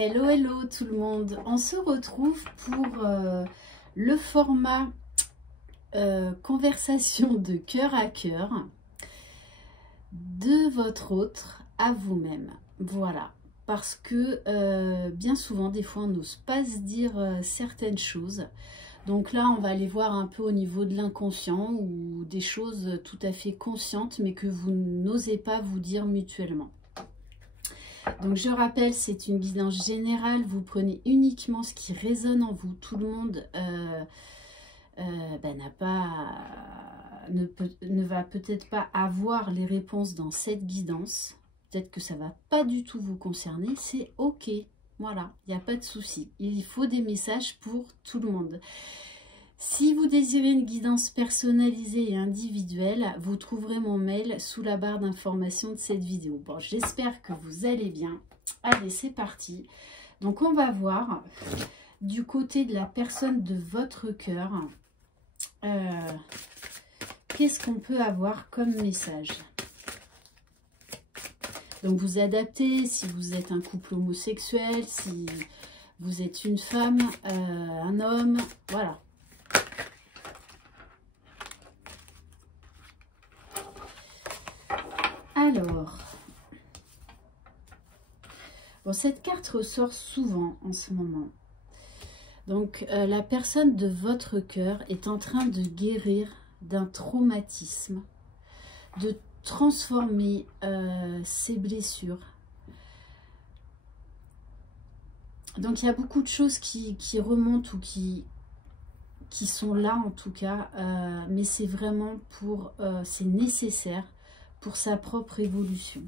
Hello, hello tout le monde. On se retrouve pour le format conversation de cœur à cœur de votre autre à vous-même. Voilà, parce que bien souvent, des fois, on n'ose pas se dire certaines choses. Donc là, on va aller voir un peu au niveau de l'inconscient ou des choses tout à fait conscientes, mais que vous n'osez pas vous dire mutuellement. Donc je rappelle, c'est une guidance générale, vous prenez uniquement ce qui résonne en vous. Tout le monde ne va peut-être pas avoir les réponses dans cette guidance. Peut-être que ça ne va pas du tout vous concerner, c'est ok. Voilà, il n'y a pas de souci. Il faut des messages pour tout le monde. Si vous désirez une guidance personnalisée et individuelle, vous trouverez mon mail sous la barre d'information de cette vidéo. Bon, j'espère que vous allez bien. Allez, c'est parti. Donc, on va voir du côté de la personne de votre cœur, qu'est-ce qu'on peut avoir comme message. Donc, vous adaptez si vous êtes un couple homosexuel, si vous êtes une femme, un homme, voilà. Alors, bon, cette carte ressort souvent en ce moment. Donc, la personne de votre cœur est en train de guérir d'un traumatisme, de transformer ses blessures. Donc, il y a beaucoup de choses qui remontent ou qui sont là en tout cas, mais c'est vraiment pour, c'est nécessaire pour sa propre évolution.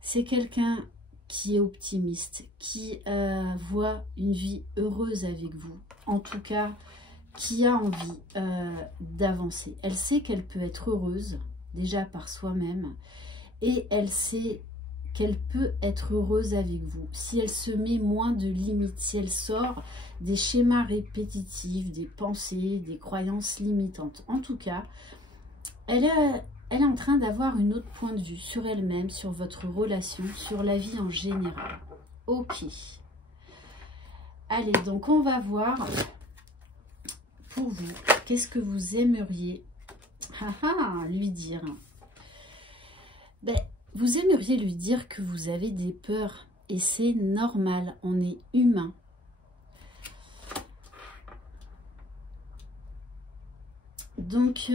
C'est quelqu'un qui est optimiste, qui voit une vie heureuse avec vous, en tout cas qui a envie d'avancer. Elle sait qu'elle peut être heureuse déjà par soi-même et elle sait qu'elle peut être heureuse avec vous si elle se met moins de limites, si elle sort des schémas répétitifs, des pensées, des croyances limitantes. En tout cas, elle est en train d'avoir une autre point de vue sur elle-même, sur votre relation, sur la vie en général. Ok. Allez, donc on va voir pour vous, qu'est-ce que vous aimeriez lui dire. Ben, vous aimeriez lui dire que vous avez des peurs et c'est normal, on est humain. Donc,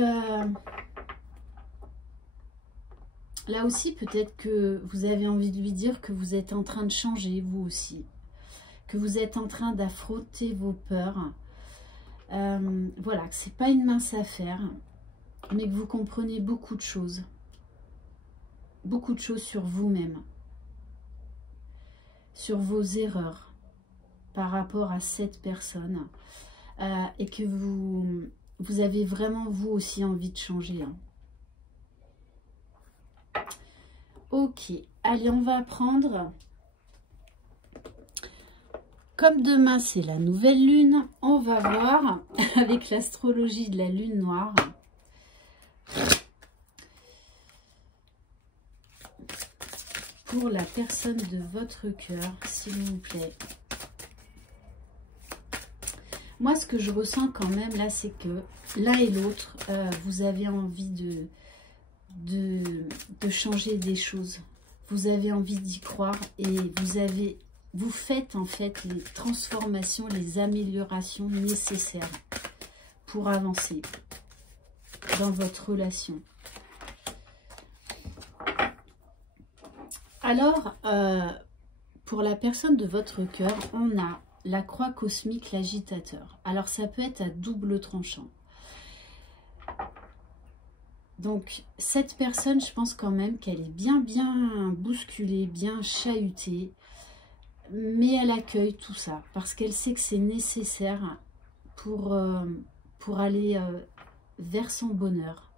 là aussi, peut-être que vous avez envie de lui dire que vous êtes en train de changer, vous aussi. Que vous êtes en train d'affronter vos peurs. Voilà, que ce n'est pas une mince affaire, mais que vous comprenez beaucoup de choses. Beaucoup de choses sur vous-même. Sur vos erreurs par rapport à cette personne. Et que vous avez vraiment, vous aussi, envie de changer. Hein. Ok, allez, on va prendre, comme demain c'est la nouvelle lune, on va voir avec l'astrologie de la lune noire. Pour la personne de votre cœur, s'il vous plaît. Moi, ce que je ressens quand même là, c'est que l'un et l'autre, vous avez envie de changer des choses. Vous avez envie d'y croire et vous faites en fait les transformations, les améliorations nécessaires pour avancer dans votre relation. Alors, pour la personne de votre cœur, on a la croix cosmique, l'agitateur. Alors, ça peut être à double tranchant. Donc, cette personne, je pense quand même qu'elle est bien bousculée, bien chahutée. Mais elle accueille tout ça parce qu'elle sait que c'est nécessaire pour aller vers son bonheur.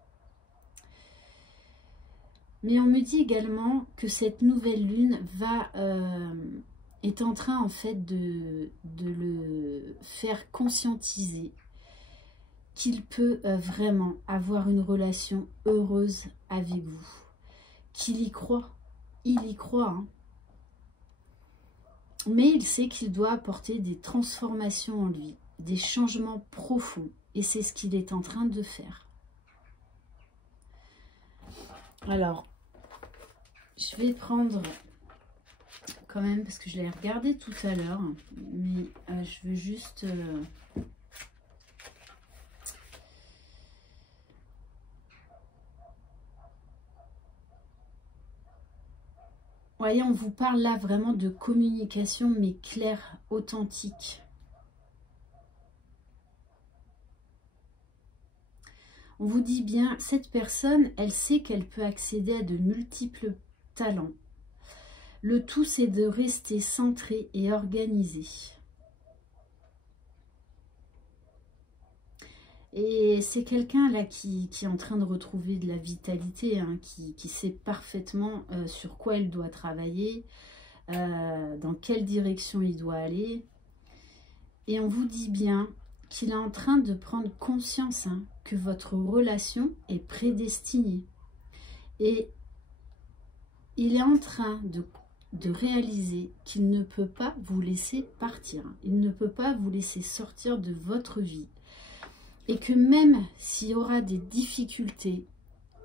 Mais on me dit également que cette nouvelle lune est en train en fait de le faire conscientiser qu'il peut vraiment avoir une relation heureuse avec vous. Qu'il y croit. Il y croit. Hein. Mais il sait qu'il doit apporter des transformations en lui, des changements profonds. Et c'est ce qu'il est en train de faire. Alors, je vais prendre quand même, parce que je l'ai regardé tout à l'heure, mais je veux juste... voyez, on vous parle là vraiment de communication, mais claire, authentique. On vous dit bien, cette personne, elle sait qu'elle peut accéder à de multiples talents. Le tout, c'est de rester centré et organisé. Et c'est quelqu'un là qui est en train de retrouver de la vitalité, hein, qui sait parfaitement sur quoi il doit travailler, dans quelle direction il doit aller. Et on vous dit bien qu'il est en train de prendre conscience, hein, que votre relation est prédestinée. Et il est en train de réaliser qu'il ne peut pas vous laisser partir. Il ne peut pas vous laisser sortir de votre vie. Et que même s'il y aura des difficultés,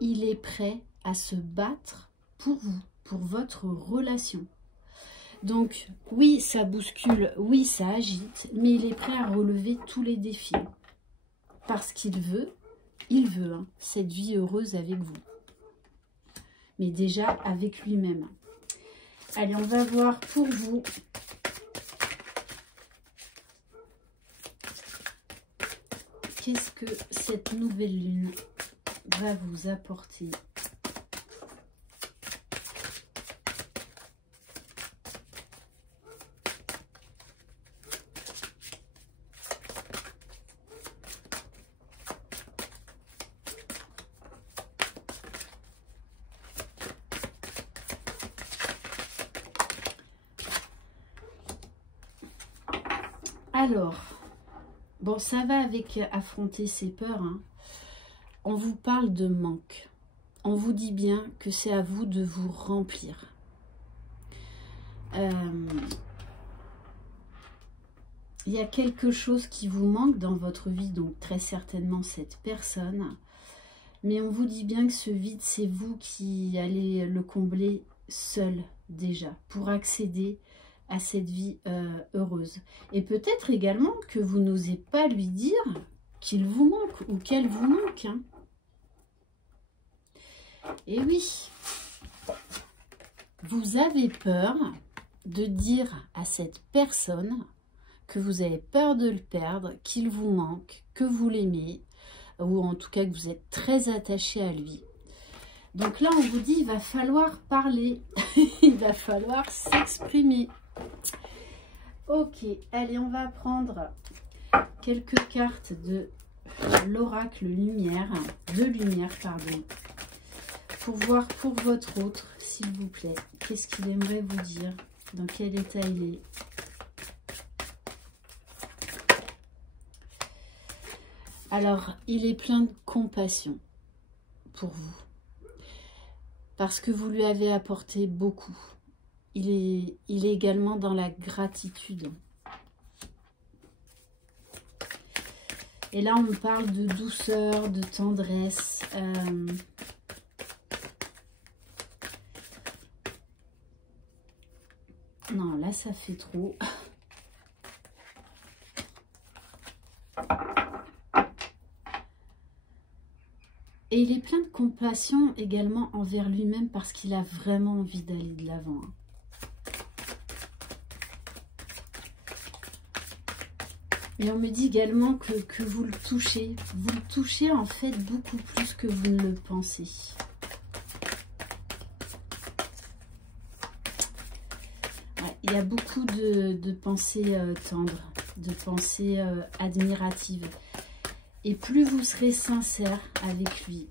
il est prêt à se battre pour vous, pour votre relation. Donc, oui, ça bouscule, oui, ça agite, mais il est prêt à relever tous les défis. Parce qu'il veut, hein, cette vie heureuse avec vous. Mais déjà avec lui-même. Allez, on va voir pour vous. Qu'est-ce que cette nouvelle lune va vous apporter ? Alors, bon, ça va avec affronter ses peurs, hein. On vous parle de manque. On vous dit bien que c'est à vous de vous remplir. Il y a quelque chose qui vous manque dans votre vie, donc très certainement cette personne. Mais on vous dit bien que ce vide, c'est vous qui allez le combler seul déjà, pour accéder à cette vie heureuse. Et peut-être également que vous n'osez pas lui dire qu'il vous manque ou qu'elle vous manque, hein. Et oui, vous avez peur de dire à cette personne que vous avez peur de le perdre, qu'il vous manque, que vous l'aimez, ou en tout cas que vous êtes très attaché à lui. Donc là, on vous dit, il va falloir parler, il va falloir s'exprimer. Ok, allez, on va prendre quelques cartes de l'oracle lumière, pardon, pour voir pour votre autre, s'il vous plaît, qu'est-ce qu'il aimerait vous dire, dans quel état il est. Alors, il est plein de compassion pour vous, parce que vous lui avez apporté beaucoup. Il est également dans la gratitude. Et là, on me parle de douceur, de tendresse. Non, là, ça fait trop. Et il est plein de compassion également envers lui-même parce qu'il a vraiment envie d'aller de l'avant. Et on me dit également que vous le touchez. Vous le touchez en fait beaucoup plus que vous ne le pensez. Ouais, il y a beaucoup de pensées tendres, de pensées admiratives. Et plus vous serez sincère avec lui,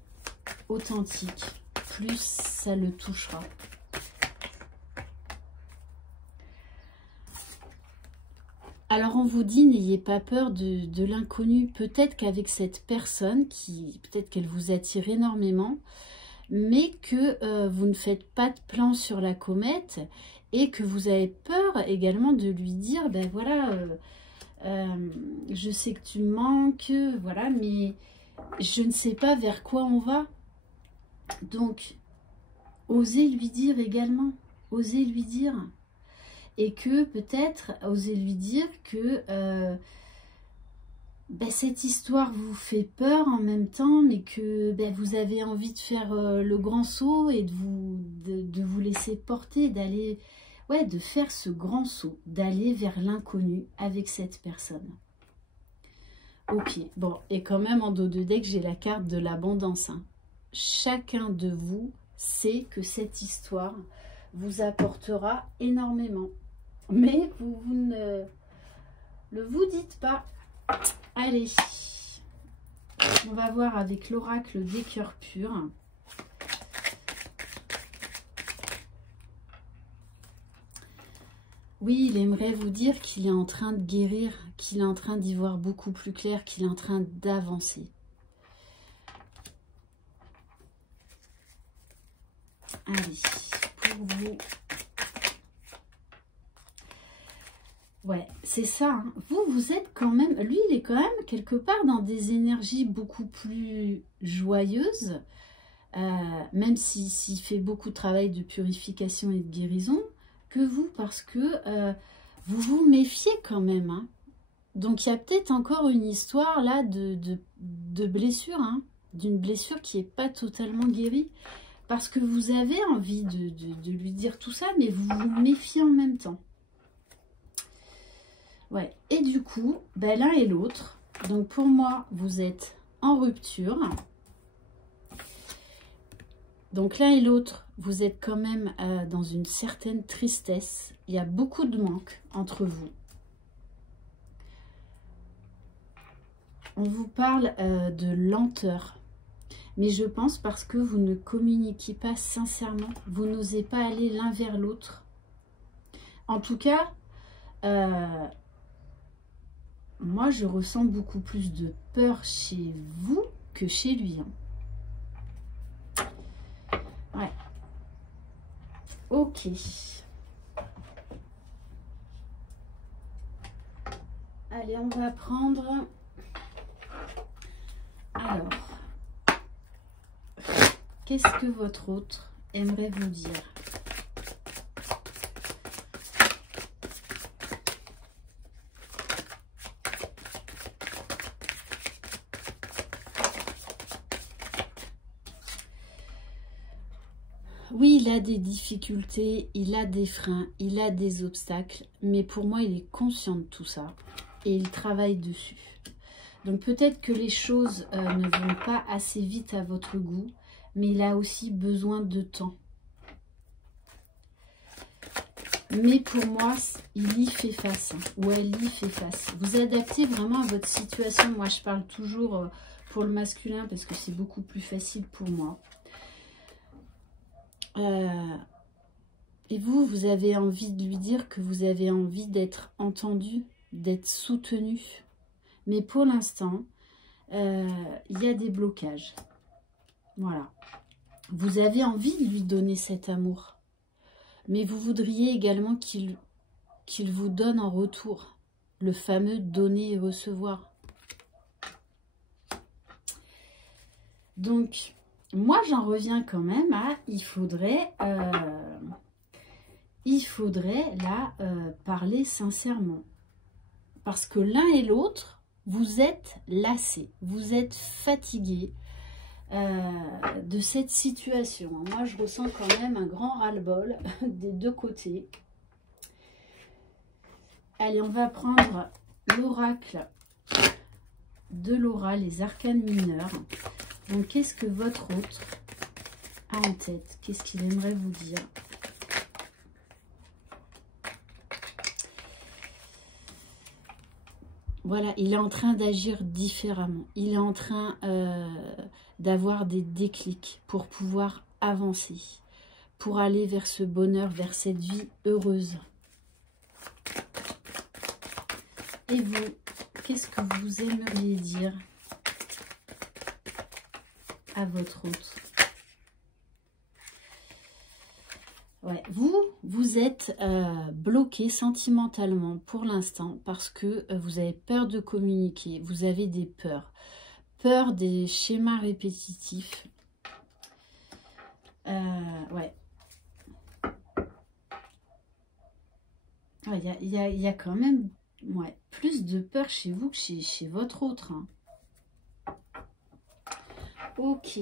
authentique, plus ça le touchera. Alors on vous dit, n'ayez pas peur de l'inconnu. Peut-être qu'avec cette personne, peut-être qu'elle vous attire énormément, mais que vous ne faites pas de plan sur la comète et que vous avez peur également de lui dire, ben voilà, je sais que tu me manques, voilà, mais je ne sais pas vers quoi on va. Donc, osez lui dire également, osez lui dire. Et que peut-être, osez lui dire que ben, cette histoire vous fait peur en même temps, mais que ben, vous avez envie de faire le grand saut et de vous laisser porter, d'aller, ouais, de faire ce grand saut, d'aller vers l'inconnu avec cette personne. Ok, bon, et quand même en dos de deck, j'ai la carte de l'abondance. Hein. Chacun de vous sait que cette histoire vous apportera énormément. Mais vous ne le vous dites pas. Allez, on va voir avec l'oracle des cœurs purs. Oui, il aimerait vous dire qu'il est en train de guérir, qu'il est en train d'y voir beaucoup plus clair, qu'il est en train d'avancer. Allez, pour vous. Ouais, c'est ça. Hein. Vous êtes quand même... Lui, il est quand même quelque part dans des énergies beaucoup plus joyeuses. Même s'il fait beaucoup de travail de purification et de guérison que vous. Parce que vous vous méfiez quand même. Hein. Donc, il y a peut-être encore une histoire là de blessure. Hein, d'une blessure qui n'est pas totalement guérie. Parce que vous avez envie de lui dire tout ça, mais vous vous méfiez en même temps. Ouais, et du coup, ben, l'un et l'autre, donc pour moi, vous êtes en rupture. Donc l'un et l'autre, vous êtes quand même dans une certaine tristesse. Il y a beaucoup de manque entre vous. On vous parle de lenteur. Mais je pense parce que vous ne communiquez pas sincèrement. Vous n'osez pas aller l'un vers l'autre. En tout cas... moi, je ressens beaucoup plus de peur chez vous que chez lui. Hein. Ouais. Ok. Allez, on va prendre... Alors, qu'est-ce que votre autre aimerait vous dire ? Oui, il a des difficultés, il a des freins, il a des obstacles, mais pour moi, il est conscient de tout ça et il travaille dessus. Donc peut-être que les choses ne vont pas assez vite à votre goût, mais il a aussi besoin de temps. Mais pour moi, il y fait face, hein, ou elle y fait face. Vous adaptez vraiment à votre situation. Moi, je parle toujours pour le masculin parce que c'est beaucoup plus facile pour moi. Et vous, vous avez envie de lui dire que vous avez envie d'être entendu, d'être soutenu. Mais pour l'instant, il y a des blocages. Voilà. Vous avez envie de lui donner cet amour. Mais vous voudriez également qu'il vous donne en retour. Le fameux donner et recevoir. Donc... moi, j'en reviens quand même à, il faudrait là parler sincèrement. Parce que l'un et l'autre, vous êtes lassés, vous êtes fatigués de cette situation. Moi, je ressens quand même un grand ras-le-bol des deux côtés. Allez, on va prendre l'oracle de Laura, les arcanes mineurs. Donc, qu'est-ce que votre autre a en tête? Qu'est-ce qu'il aimerait vous dire? Voilà, il est en train d'agir différemment. Il est en train d'avoir des déclics pour pouvoir avancer, pour aller vers ce bonheur, vers cette vie heureuse. Et vous, qu'est-ce que vous aimeriez dire à votre autre? Ouais, vous êtes bloqué sentimentalement pour l'instant parce que vous avez peur de communiquer, vous avez des peurs. Peur des schémas répétitifs. Ouais. Il y a quand même plus de peur chez vous que chez votre autre. Hein. Ok.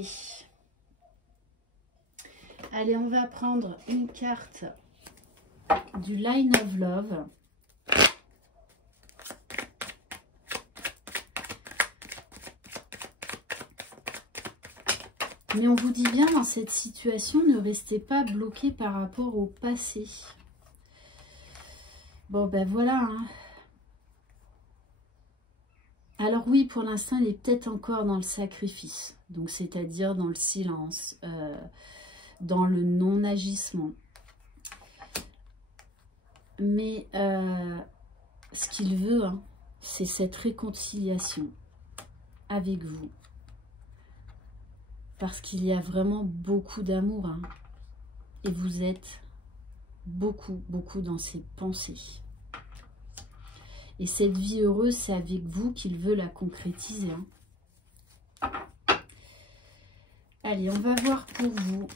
Allez, on va prendre une carte du Line of Love. Mais on vous dit bien, dans cette situation, ne restez pas bloqué par rapport au passé. Bon, ben voilà. Hein. Alors oui, pour l'instant, il est peut-être encore dans le sacrifice. Donc, c'est-à-dire dans le silence, dans le non-agissement. Mais ce qu'il veut, hein, c'est cette réconciliation avec vous. Parce qu'il y a vraiment beaucoup d'amour. Hein, et vous êtes beaucoup dans ses pensées. Et cette vie heureuse, c'est avec vous qu'il veut la concrétiser. Hein. Allez, on va voir pour vous.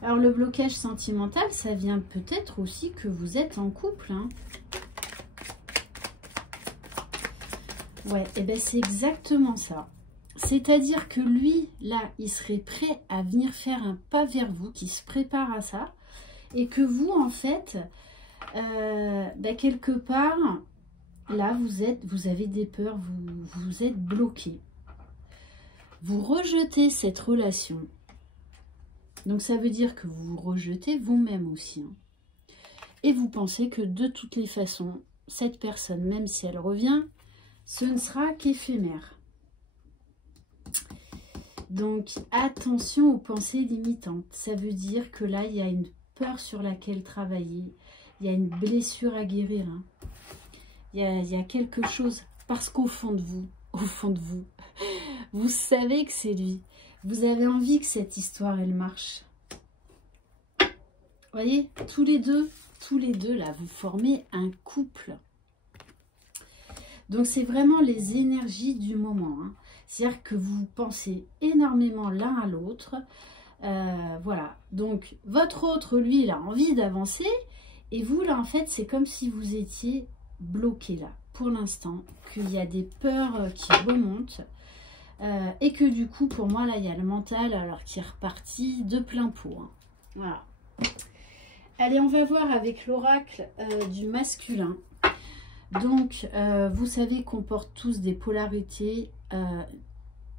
Alors, le blocage sentimental, ça vient peut-être aussi que vous êtes en couple. Hein. Ouais, et bien c'est exactement ça. C'est-à-dire que lui, là, il serait prêt à venir faire un pas vers vous, qui se prépare à ça. Et que vous, en fait, quelque part, là, vous avez des peurs, vous êtes bloqué. Vous rejetez cette relation. Donc, ça veut dire que vous vous rejetez vous-même aussi. Hein. Et vous pensez que de toutes les façons, cette personne, même si elle revient, ce ne sera qu'éphémère. Donc, attention aux pensées limitantes. Ça veut dire que là, il y a une peur sur laquelle travailler. Il y a une blessure à guérir. Hein. Il y a quelque chose. Parce qu'au fond de vous, vous savez que c'est lui. Vous avez envie que cette histoire, elle marche. Vous voyez, tous les deux, là, vous formez un couple. Donc, c'est vraiment les énergies du moment. Hein. C'est-à-dire que vous pensez énormément l'un à l'autre. Voilà. Donc, votre autre, lui, il a envie d'avancer. Et vous, là, en fait, c'est comme si vous étiez bloqué, là, pour l'instant. Qu'il y a des peurs qui remontent. Et que, du coup, pour moi, là, il y a le mental, alors qui est reparti de plein pot. Hein. Voilà. Allez, on va voir avec l'oracle du masculin. Donc, vous savez qu'on porte tous des polarités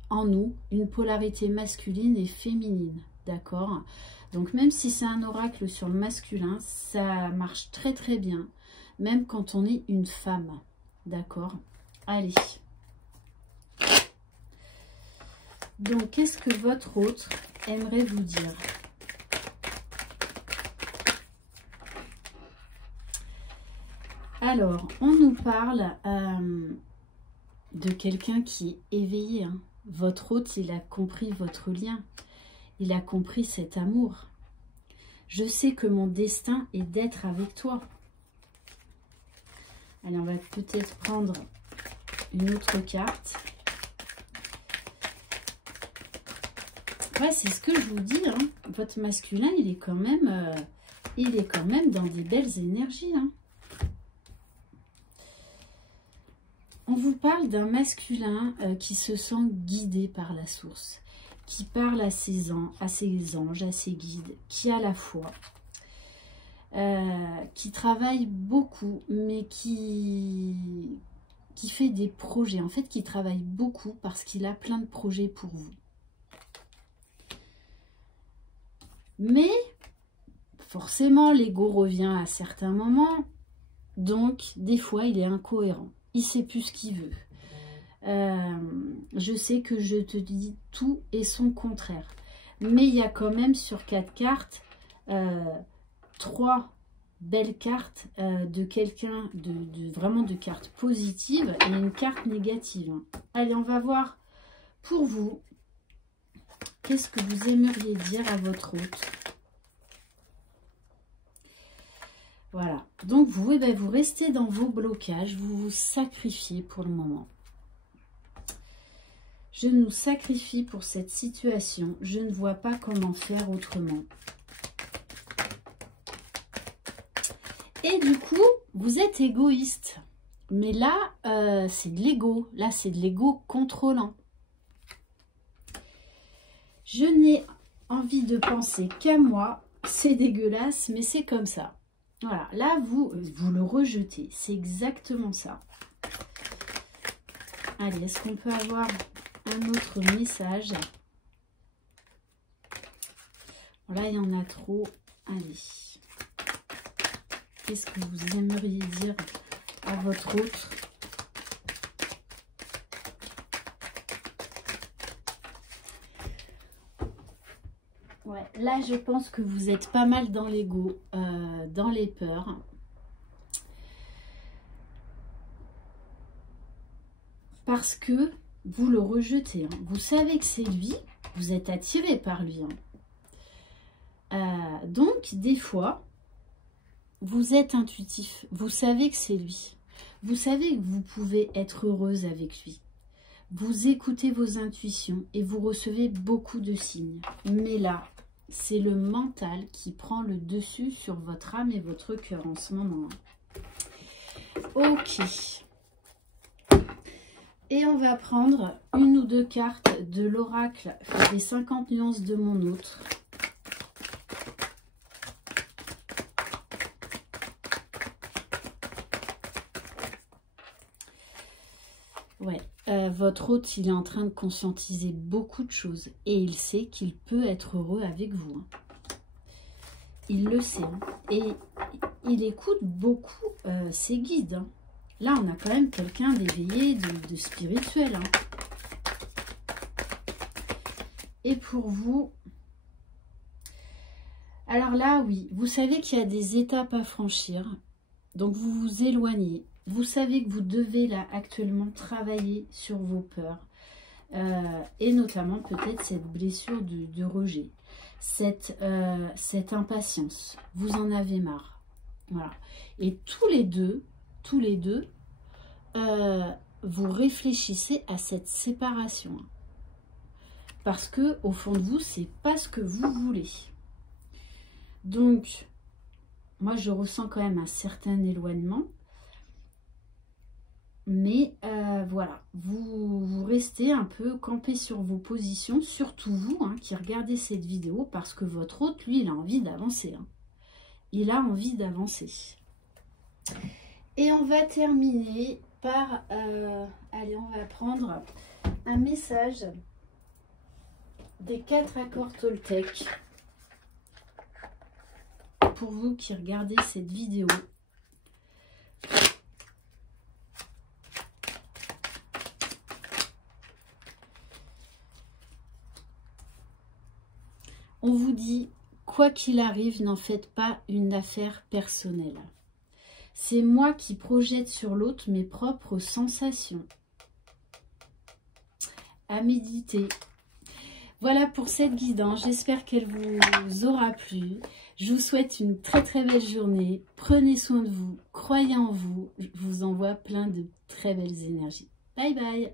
en nous, une polarité masculine et féminine, d'accord? Donc, même si c'est un oracle sur le masculin, ça marche très bien, même quand on est une femme, d'accord? Allez. Donc, qu'est-ce que votre autre aimerait vous dire ? Alors, on nous parle de quelqu'un qui est éveillé. Hein. Votre hôte, il a compris votre lien. Il a compris cet amour. Je sais que mon destin est d'être avec toi. Allez, on va peut-être prendre une autre carte. Ouais, c'est ce que je vous dis. Hein. Votre masculin, il est quand même dans des belles énergies. Hein. On vous parle d'un masculin qui se sent guidé par la source, qui parle à ses anges, à ses guides, qui a la foi, qui travaille beaucoup, mais qui fait des projets. En fait, qui travaille beaucoup parce qu'il a plein de projets pour vous. Mais, forcément, l'ego revient à certains moments. Donc, des fois, il est incohérent. Il ne sait plus ce qu'il veut. Je sais que je te dis tout et son contraire. Mais il y a quand même sur 4 cartes, 3 belles cartes de quelqu'un, vraiment de cartes positives et une carte négative. Allez, on va voir pour vous, qu'est-ce que vous aimeriez dire à votre hôte? Voilà, donc vous, eh ben, vous restez dans vos blocages, vous vous sacrifiez pour le moment. Je nous sacrifie pour cette situation, je ne vois pas comment faire autrement. Et du coup, vous êtes égoïste. Mais là, c'est de l'ego. Là, c'est de l'ego contrôlant. Je n'ai envie de penser qu'à moi. C'est dégueulasse, mais c'est comme ça. Voilà, là, vous le rejetez. C'est exactement ça. Allez, est-ce qu'on peut avoir un autre message? Là, il y en a trop. Allez. Qu'est-ce que vous aimeriez dire à votre hôte? Ouais, là, je pense que vous êtes pas mal dans l'ego, dans les peurs. Parce que vous le rejetez. Hein. Vous savez que c'est lui, vous êtes attiré par lui. Hein. Donc, des fois, vous êtes intuitif. Vous savez que c'est lui. Vous savez que vous pouvez être heureuse avec lui. Vous écoutez vos intuitions et vous recevez beaucoup de signes. Mais là, c'est le mental qui prend le dessus sur votre âme et votre cœur en ce moment. Ok. Et on va prendre une ou deux cartes de l'oracle des 50 nuances de mon autre. Ouais, votre hôte, il est en train de conscientiser beaucoup de choses et il sait qu'il peut être heureux avec vous. Hein. Il le sait. Hein. Et il écoute beaucoup ses guides. Hein. Là, on a quand même quelqu'un d'éveillé, de spirituel. Hein. Et pour vous, alors là, oui, vous savez qu'il y a des étapes à franchir. Donc, vous vous éloignez. Vous savez que vous devez là actuellement travailler sur vos peurs et notamment peut-être cette blessure de rejet, cette impatience. Vous en avez marre. Voilà. Et tous les deux, vous réfléchissez à cette séparation. Parce que au fond de vous, c'est pas ce que vous voulez. Donc, moi, je ressens quand même un certain éloignement. Mais voilà, vous restez un peu campé sur vos positions, surtout vous hein, qui regardez cette vidéo, parce que votre hôte, lui, il a envie d'avancer. Hein. Il a envie d'avancer. Et on va terminer par... allez, on va prendre un message des 4 accords Toltec. Pour vous qui regardez cette vidéo. On vous dit, quoi qu'il arrive, n'en faites pas une affaire personnelle. C'est moi qui projette sur l'autre mes propres sensations. À méditer. Voilà pour cette guidance. J'espère qu'elle vous aura plu. Je vous souhaite une très très belle journée. Prenez soin de vous. Croyez en vous. Je vous envoie plein de très belles énergies. Bye bye.